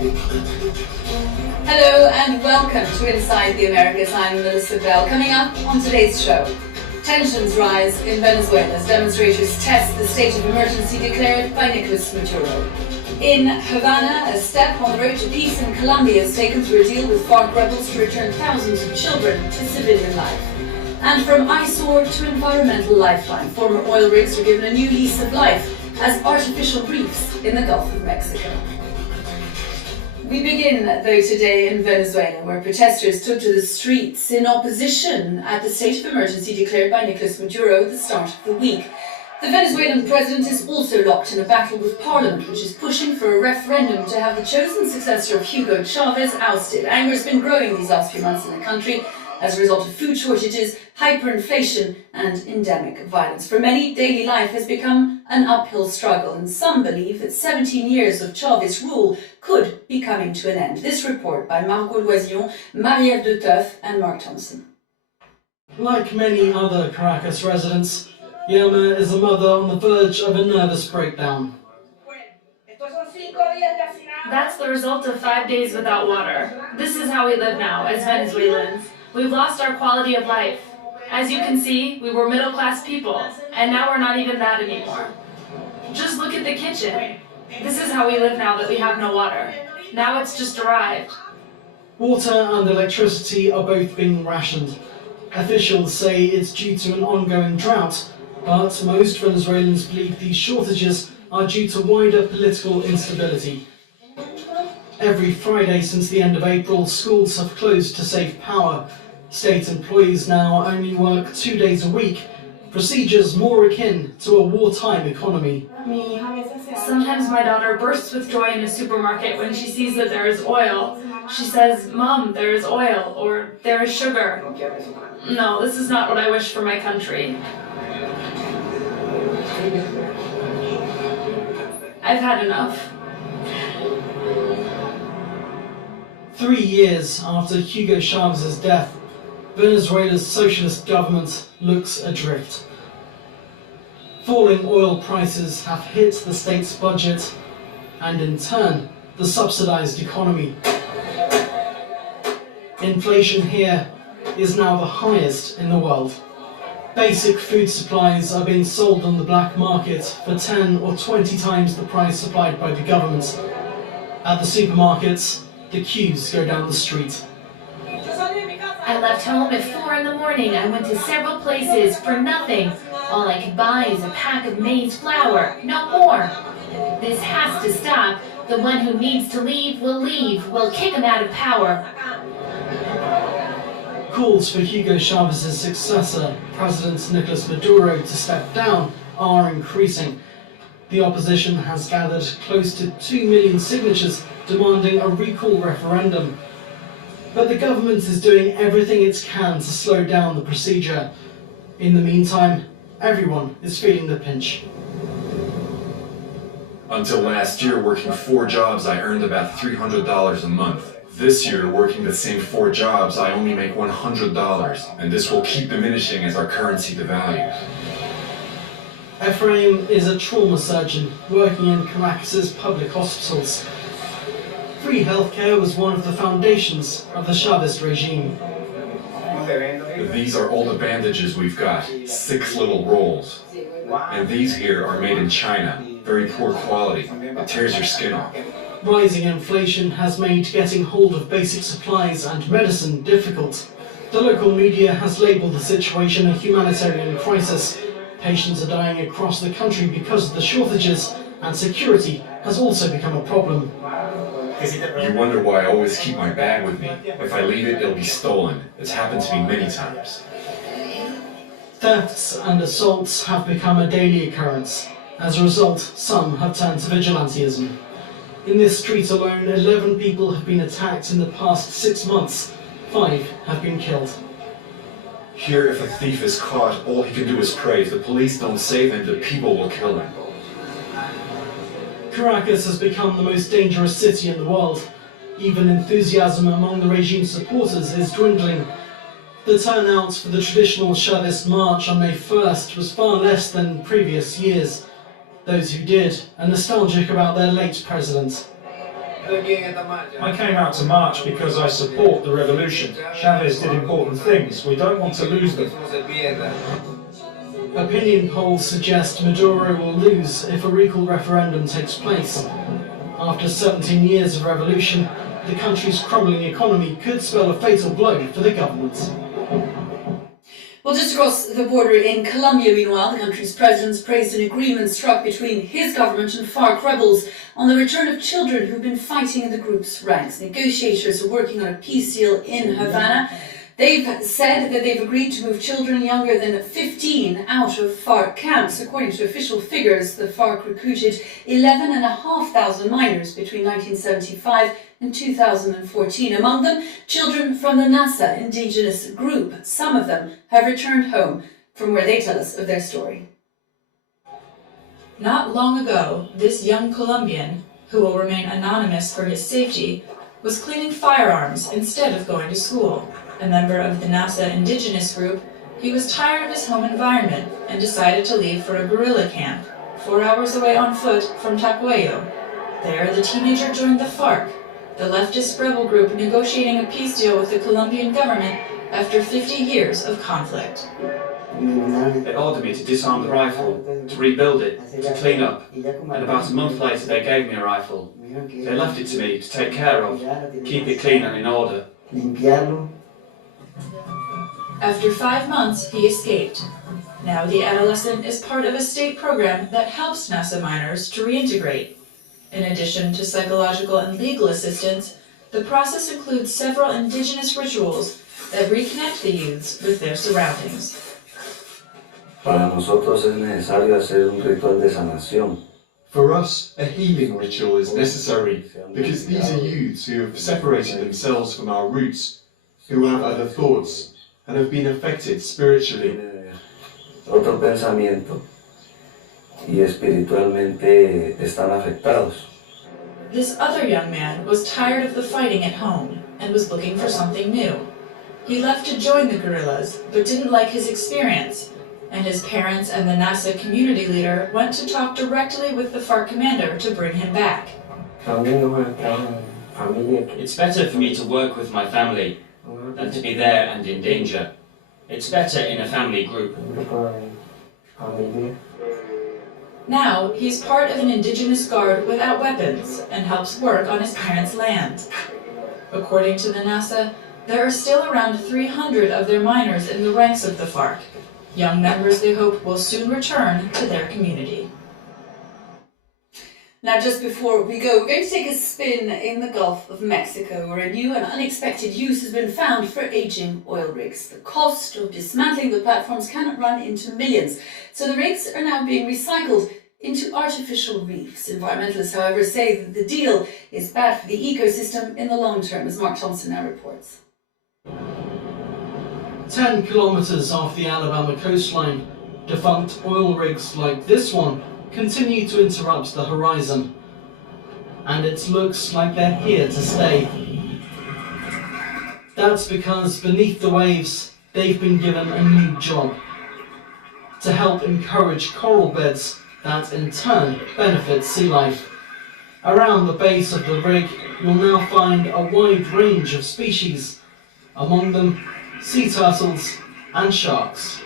Hello and welcome to Inside the Americas. I'm Melissa Bell. Coming up on today's show, tensions rise in Venezuela as demonstrators test the state of emergency declared by Nicolas Maduro. In Havana, a step on the road to peace in Colombia is taken through a deal with FARC rebels to return thousands of children to civilian life. And from eyesore to environmental lifeline, former oil rigs are given a new lease of life as artificial reefs in the Gulf of Mexico. We begin, though, today in Venezuela, where protesters took to the streets in opposition at the state of emergency declared by Nicolas Maduro at the start of the week. The Venezuelan president is also locked in a battle with parliament, which is pushing for a referendum to have the chosen successor of Hugo Chavez ousted. Anger has been growing these last few months in the country as a result of food shortages, hyperinflation and endemic violence. For many, daily life has become an uphill struggle, and some believe that 17 years of Chavez rule could be coming to an end. This report by Margot Loisillon, Marie-Ève de Teuf and Mark Thompson. Like many other Caracas residents, Yelma is a mother on the verge of a nervous breakdown. That's the result of 5 days without water. This is how we live now as Venezuelans. We've lost our quality of life. As you can see, we were middle-class people, and now we're not even that anymore. Just look at the kitchen. This is how we live now that we have no water. Now it's just arrived. Water and electricity are both being rationed. Officials say it's due to an ongoing drought, but most Venezuelans believe these shortages are due to wider political instability. Every Friday since the end of April, schools have closed to save power. State employees now only work 2 days a week, procedures more akin to a wartime economy. Sometimes my daughter bursts with joy in a supermarket when she sees that there is oil. She says, "Mom, there is oil," or "there is sugar." No, this is not what I wish for my country. I've had enough. 3 years after Hugo Chavez's death, Venezuela's socialist government looks adrift. Falling oil prices have hit the state's budget and, in turn, the subsidized economy. Inflation here is now the highest in the world. Basic food supplies are being sold on the black market for 10 or 20 times the price supplied by the government. At the supermarkets, the queues go down the street. I left home at 4 in the morning. I went to several places for nothing. All I could buy is a pack of maize flour, no more. This has to stop. The one who needs to leave will leave. We'll kick him out of power. Calls for Hugo Chavez's successor, President Nicolas Maduro, to step down are increasing. The opposition has gathered close to 2 million signatures demanding a recall referendum. But the government is doing everything it can to slow down the procedure. In the meantime, everyone is feeling the pinch. Until last year, working 4 jobs, I earned about $300 a month. This year, working the same 4 jobs, I only make $100, and this will keep diminishing as our currency devalues. Ephraim is a trauma surgeon working in Caracas's public hospitals. Free healthcare was one of the foundations of the Chavez regime. These are all the bandages we've got, 6 little rolls. And these here are made in China, very poor quality. It tears your skin off. Rising inflation has made getting hold of basic supplies and medicine difficult. The local media has labelled the situation a humanitarian crisis. Patients are dying across the country because of the shortages, and security has also become a problem. You wonder why I always keep my bag with me. If I leave it, it'll be stolen. It's happened to me many times. Thefts and assaults have become a daily occurrence. As a result, some have turned to vigilantism. In this street alone, 11 people have been attacked in the past 6 months. 5 have been killed. Here, if a thief is caught, all he can do is pray. If the police don't save him, the people will kill him. Caracas has become the most dangerous city in the world. Even enthusiasm among the regime's supporters is dwindling. The turnout for the traditional Chavez March on May 1st was far less than previous years. Those who did are nostalgic about their late president. I came out to march because I support the revolution. Chavez did important things. We don't want to lose them. Opinion polls suggest Maduro will lose if a recall referendum takes place. After 17 years of revolution, the country's crumbling economy could spell a fatal blow for the government. Well, just across the border in Colombia, meanwhile, the country's president praised an agreement struck between his government and FARC rebels on the return of children who've been fighting in the group's ranks. Negotiators are working on a peace deal in Havana. They've said that they've agreed to move children younger than 15 out of FARC camps. According to official figures, the FARC recruited 11,500 minors between 1975 and 2014. Among them, children from the NASA indigenous group. Some of them have returned home, from where they tell us of their story. Not long ago, this young Colombian, who will remain anonymous for his safety, was cleaning firearms instead of going to school. A member of the NASA indigenous group, he was tired of his home environment and decided to leave for a guerrilla camp, 4 hours away on foot from Tacuello. There, the teenager joined the FARC, the leftist rebel group negotiating a peace deal with the Colombian government after 50 years of conflict. They ordered me to disarm the rifle, to rebuild it, to clean up, and about a month later they gave me a rifle. They left it to me to take care of, keep it clean and in order. After 5 months, he escaped. Now the adolescent is part of a state program that helps NASA minors to reintegrate. In addition to psychological and legal assistance, the process includes several indigenous rituals that reconnect the youths with their surroundings. Para nosotros es necesario hacer un ritual de sanación. For us, a healing ritual is necessary because these are youths who have separated themselves from our roots, who have other thoughts, and have been affected spiritually. Otro pensamiento y espiritualmente están afectados. This other young man was tired of the fighting at home and was looking for something new. He left to join the guerrillas, but didn't like his experience, and his parents and the NASA community leader went to talk directly with the FARC commander to bring him back. It's better for me to work with my family than to be there and in danger. It's better in a family group. Now, he's part of an indigenous guard without weapons and helps work on his parents' land. According to the NASA, there are still around 300 of their minors in the ranks of the FARC. Young members they hope will soon return to their community. Now, just before we go, we're going to take a spin in the Gulf of Mexico, where a new and unexpected use has been found for aging oil rigs. The cost of dismantling the platforms can run into millions, so the rigs are now being recycled into artificial reefs. Environmentalists, however, say that the deal is bad for the ecosystem in the long term, as Mark Thompson now reports. 10 kilometres off the Alabama coastline, defunct oil rigs like this one continue to interrupt the horizon, and it looks like they're here to stay. That's because beneath the waves, they've been given a new job: to help encourage coral beds that in turn benefit sea life. Around the base of the rig, you'll now find a wide range of species, among them sea turtles and sharks.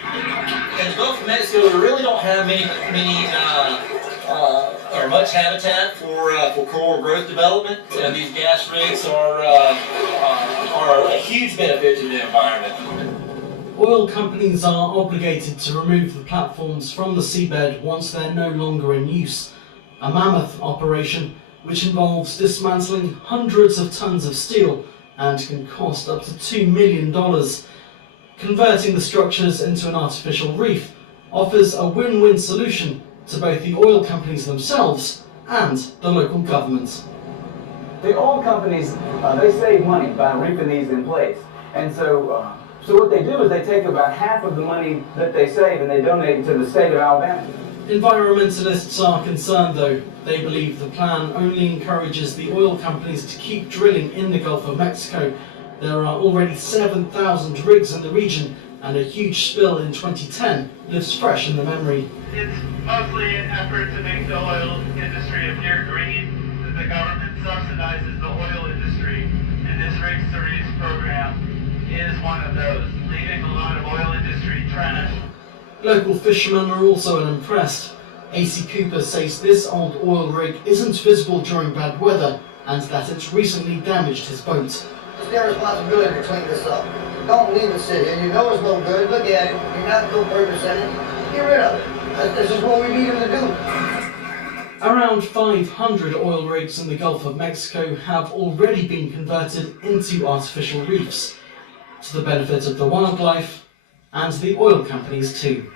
In the Gulf of Mexico, we really don't have or much habitat for coral growth development, and these gas rigs are a huge benefit to the environment. Oil companies are obligated to remove the platforms from the seabed once they're no longer in use. A mammoth operation which involves dismantling hundreds of tons of steel and can cost up to $2 million. Converting the structures into an artificial reef offers a win-win solution to both the oil companies themselves and the local government. The oil companies, they save money by reefing these in place. And so what they do is they take about half of the money that they save and they donate it to the state of Alabama. Environmentalists are concerned though. They believe the plan only encourages the oil companies to keep drilling in the Gulf of Mexico. There are already 7,000 rigs in the region, and a huge spill in 2010 lives fresh in the memory. It's mostly an effort to make the oil industry appear green. is one of those, leaving a lot of oil industry trash. Local fishermen are also unimpressed. AC Cooper says this old oil rig isn't visible during bad weather and that it's recently damaged his boat. It's their responsibility to clean this up. Don't leave it sit here. You know it's no good. Look at it. You're not no purpose in it. Get rid of it. This is what we need them to do. Around 500 oil rigs in the Gulf of Mexico have already been converted into artificial reefs, to the benefit of the wildlife and the oil companies too.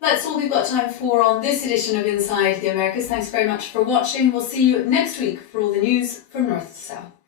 That's all we've got time for on this edition of Inside the Americas. Thanks very much for watching. We'll see you next week for all the news from north to south.